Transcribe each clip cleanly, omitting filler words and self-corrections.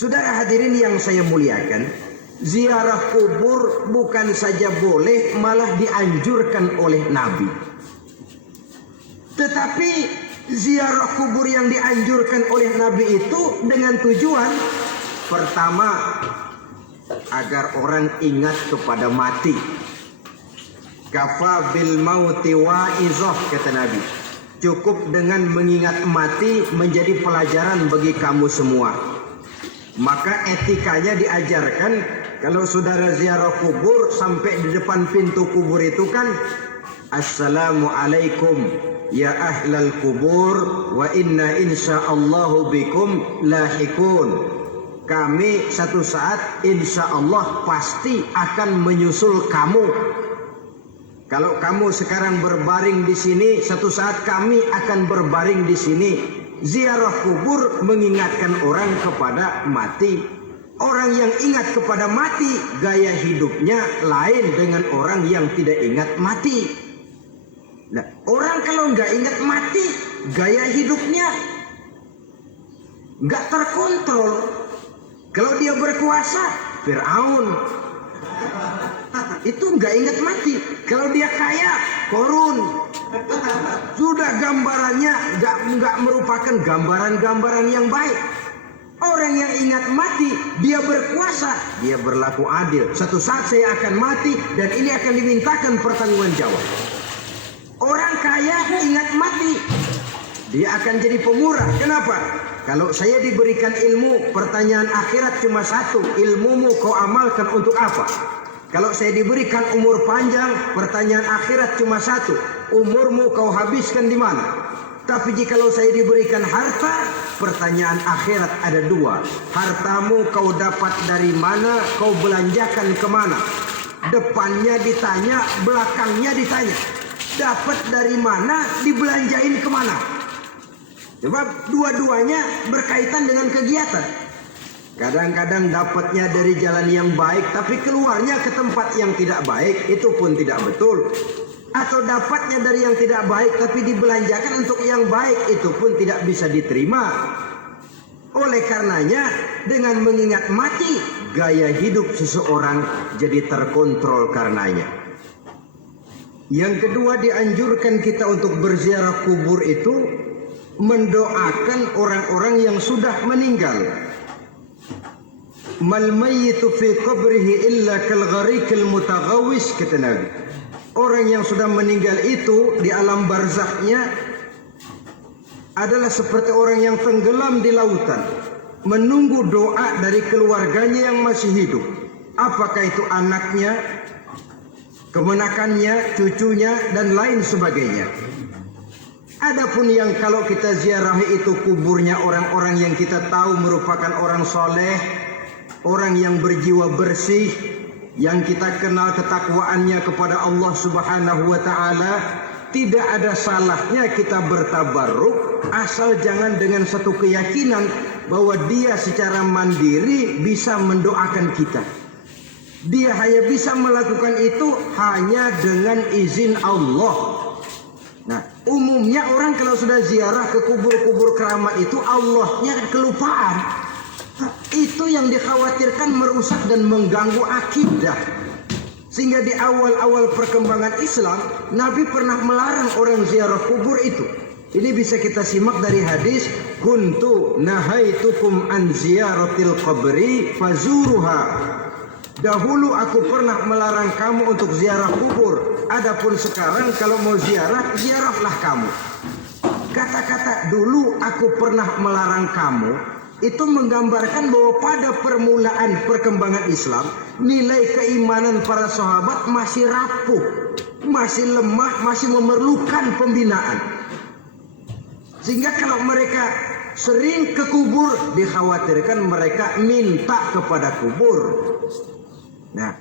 Saudara hadirin yang saya muliakan, ziarah kubur bukan saja boleh, malah dianjurkan oleh Nabi. Tetapi ziarah kubur yang dianjurkan oleh Nabi itu dengan tujuan pertama, agar orang ingat kepada mati. Kafa bil mauti wa'izah, kata Nabi. Cukup dengan mengingat mati menjadi pelajaran bagi kamu semua. Maka etikanya diajarkan, kalau saudara ziarah kubur sampai di depan pintu kubur itu kan, Assalamualaikum ya ahlal kubur wa inna insyaallahu bikum lahikun. Kami satu saat insya Allah pasti akan menyusul kamu. Kalau kamu sekarang berbaring di sini, satu saat kami akan berbaring di sini. Ziarah kubur mengingatkan orang kepada mati. Orang yang ingat kepada mati, gaya hidupnya lain dengan orang yang tidak ingat mati. Nah, orang kalau nggak ingat mati, gaya hidupnya nggak terkontrol. Kalau dia berkuasa, Fir'aun. Itu nggak ingat mati. Kalau dia kaya, Korun. Sudah gambarannya nggak merupakan gambaran-gambaran yang baik. Orang yang ingat mati, dia berkuasa, dia berlaku adil. Satu saat saya akan mati dan ini akan dimintakan pertanggungan jawab. Orang kaya ingat mati, dia akan jadi pemurah. Kenapa? Kalau saya diberikan ilmu, pertanyaan akhirat cuma satu, ilmumu kau amalkan untuk apa? Kalau saya diberikan umur panjang, pertanyaan akhirat cuma satu, umurmu kau habiskan di mana? Tapi jikalau saya diberikan harta, pertanyaan akhirat ada dua. Hartamu kau dapat dari mana, kau belanjakan kemana? Depannya ditanya, belakangnya ditanya. Dapat dari mana, dibelanjain kemana? Sebab dua-duanya berkaitan dengan kegiatan. Kadang-kadang dapatnya dari jalan yang baik, tapi keluarnya ke tempat yang tidak baik, itu pun tidak betul. Atau dapatnya dari yang tidak baik, tapi dibelanjakan untuk yang baik, itu pun tidak bisa diterima. Oleh karenanya, dengan mengingat mati, gaya hidup seseorang jadi terkontrol karenanya. Yang kedua, dianjurkan kita untuk berziarah kubur itu mendoakan orang-orang yang sudah meninggal. Mal mayyitu fi qabrihi illa kal gharikil mutaghawis, kata Nabi. Orang yang sudah meninggal itu di alam barzahnya adalah seperti orang yang tenggelam di lautan, menunggu doa dari keluarganya yang masih hidup. Apakah itu anaknya, kemenakannya, cucunya, dan lain sebagainya. Adapun yang kalau kita ziarahi itu kuburnya orang-orang yang kita tahu merupakan orang soleh, orang yang berjiwa bersih, yang kita kenal ketakwaannya kepada Allah Subhanahu wa Ta'ala, tidak ada salahnya kita bertabarruk, asal jangan dengan satu keyakinan bahwa dia secara mandiri bisa mendoakan kita. Dia hanya bisa melakukan itu hanya dengan izin Allah. Nah, umumnya orang kalau sudah ziarah ke kubur-kubur keramat itu, Allahnya kelupaan. Itu yang dikhawatirkan merusak dan mengganggu akidah. Sehingga di awal-awal perkembangan Islam, Nabi pernah melarang orang ziarah kubur itu. Ini bisa kita simak dari hadis, kuntu nahaitukum an ziyaratil qabri fazuruha. Dahulu aku pernah melarang kamu untuk ziarah kubur. Adapun sekarang kalau mau ziarah, ziarahlah kamu. Kata-kata dulu aku pernah melarang kamu itu menggambarkan bahwa pada permulaan perkembangan Islam, nilai keimanan para sahabat masih rapuh, masih lemah, masih memerlukan pembinaan. Sehingga kalau mereka sering ke kubur, dikhawatirkan mereka minta kepada kubur. Nah,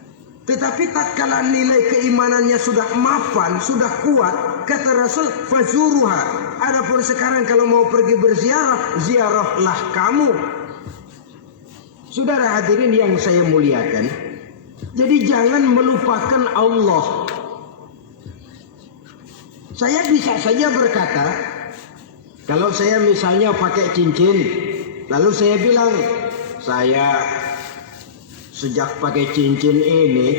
tetapi tatkala nilai keimanannya sudah mapan, sudah kuat, kata Rasul, fazuruha. Adapun sekarang kalau mau pergi berziarah, ziarahlah kamu. Saudara hadirin yang saya muliakan, jadi jangan melupakan Allah. Saya bisa saja berkata, kalau saya misalnya pakai cincin, lalu saya bilang, Saya sejak pakai cincin ini,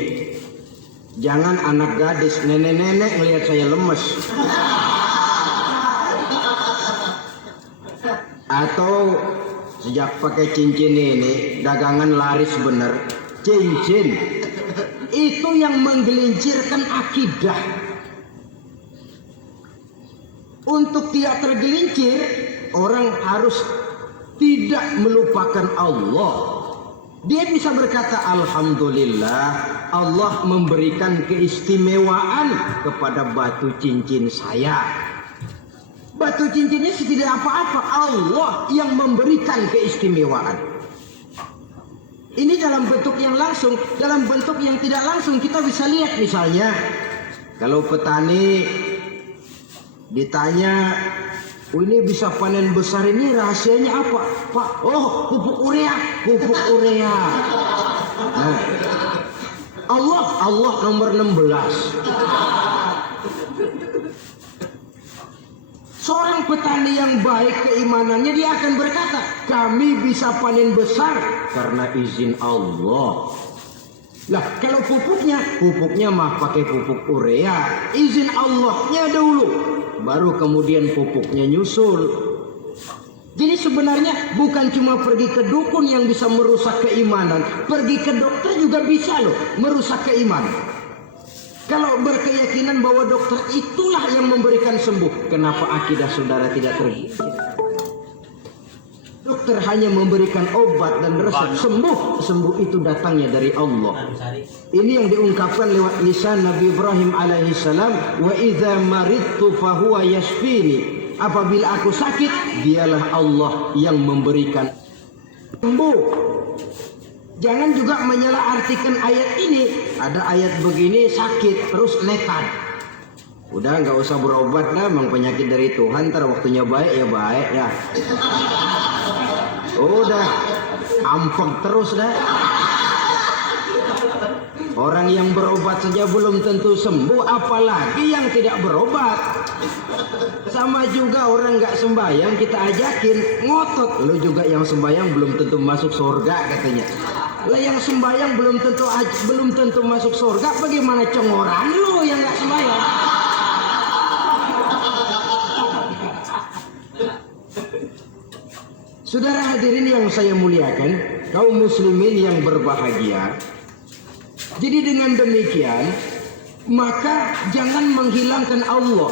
jangan anak gadis, nenek-nenek ngelihat saya lemes. Atau sejak pakai cincin ini, dagangan laris bener. Cincin itu yang menggelincirkan akidah. Untuk tidak tergelincir, orang harus tidak melupakan Allah. Dia bisa berkata, alhamdulillah, Allah memberikan keistimewaan kepada batu cincin saya. Batu cincinnya tidak apa-apa, Allah yang memberikan keistimewaan. Ini dalam bentuk yang langsung, dalam bentuk yang tidak langsung kita bisa lihat misalnya, kalau petani ditanya, ini bisa panen besar ini rahasianya apa? Pak, oh pupuk urea, pupuk urea. Nah, Allah nomor 16. Seorang petani yang baik keimanannya, dia akan berkata, kami bisa panen besar karena izin Allah. Lah kalau pupuknya mah pakai pupuk urea, izin Allahnya dulu, baru kemudian pupuknya nyusul. Jadi sebenarnya bukan cuma pergi ke dukun yang bisa merusak keimanan, pergi ke dokter juga bisa loh merusak keimanan. Kalau berkeyakinan bahwa dokter itulah yang memberikan sembuh, kenapa akidah saudara tidak tergelincir? Dokter hanya memberikan obat dan resep, sembuh itu datangnya dari Allah. Ini yang diungkapkan lewat lisan Nabi Ibrahim alaihi salam, wa idza maridtu fahuwa yashfini. Apabila aku sakit, dialah Allah yang memberikan sembuh. Jangan juga menyalahartikan ayat ini. Ada ayat begini sakit terus nekat. Udah nggak usah berobat dah, memang penyakit dari Tuhan. Ntar waktunya baik ya baik ya. Udah ampek terus dah. Orang yang berobat saja belum tentu sembuh, apalagi yang tidak berobat. Sama juga orang nggak sembahyang kita ajakin ngotot, lu juga yang sembahyang belum tentu masuk surga katanya. Lah yang sembahyang belum tentu masuk surga, bagaimana cengoran lu yang nggak sembahyang? Saudara hadirin yang saya muliakan, kaum muslimin yang berbahagia. Jadi dengan demikian, maka jangan menghilangkan Allah.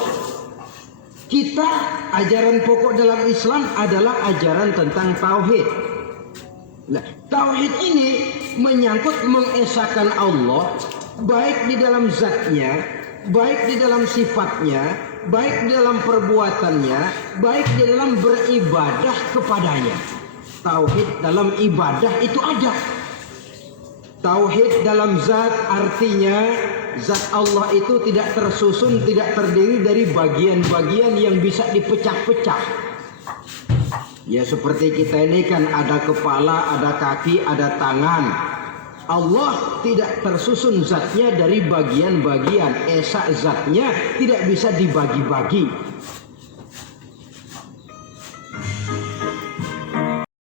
Kita, ajaran pokok dalam Islam adalah ajaran tentang tauhid. Nah, tauhid ini menyangkut mengesahkan Allah, baik di dalam zatnya, baik di dalam sifatnya, baik di dalam perbuatannya, baik di dalam beribadah kepadanya. Tauhid dalam ibadah itu ada. Tauhid dalam zat artinya zat Allah itu tidak tersusun, tidak terdiri dari bagian-bagian yang bisa dipecah-pecah. Ya seperti kita ini kan ada kepala, ada kaki, ada tangan. Allah tidak tersusun zatnya dari bagian-bagian. Esa zatnya tidak bisa dibagi-bagi.